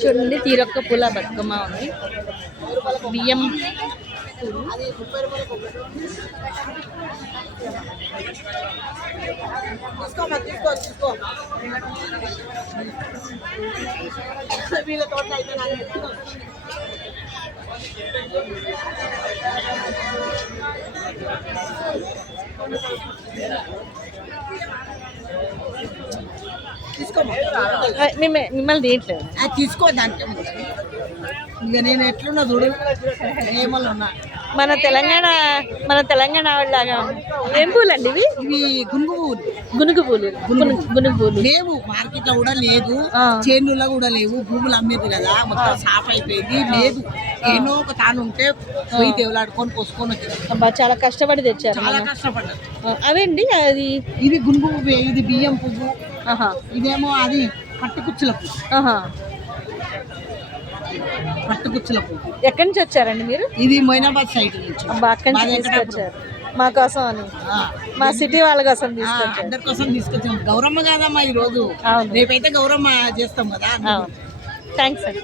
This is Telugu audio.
చూడండి తీరొక్క పూల బతుకమ్మ ఉంది. బియ్యం మిమ్మల్ని తీయట్లేదు. తీసుకో దానికి ఇక నేను ఎట్లున్నా చూడు ఏమన్నా ఉన్నా మన తెలంగాణ వాళ్ళలాగా ఏం పూలు అండి ఇవి? ఇవి గునుగు పూలు. గునుగు పూలు. గునుగు పూలు లేవు మార్కెట్ లో కూడా లేదు, చేనులో కూడా లేవు. భూములు అమ్మేది కదా మొత్తం సాఫ్ అయిపోయింది. లేదు ఏనో ఒక తాను ఉంటే పోయి దేవులాడుకొని పోసుకొని వచ్చారు. చాలా కష్టపడి తెచ్చారు. చాలా కష్టపడ్డారు. అవేండి అది ఇది గునుగు పువ్వు, ఇది బియ్యం పువ్వు, ఇదేమో అది పట్టుకుచ్చుల పువ్వు. పట్టుకుచ్చుల పువ్వు. ఎక్కడి నుంచి వచ్చారండి మీరు? ఇది మొయినాబాద్ సైడ్ నుంచి. అక్కడి నుంచి తీసుకొచ్చారు మా కోసం అని, మా సిటీ వాళ్ళ కోసం తీసుకొచ్చారు. అందరి కోసం తీసుకొచ్చాం. గౌరమ్మ కాదమ్మా ఈ రోజు, రేపైతే గౌరమ్మ చేస్తాం కదా. థ్యాంక్స్ అండి.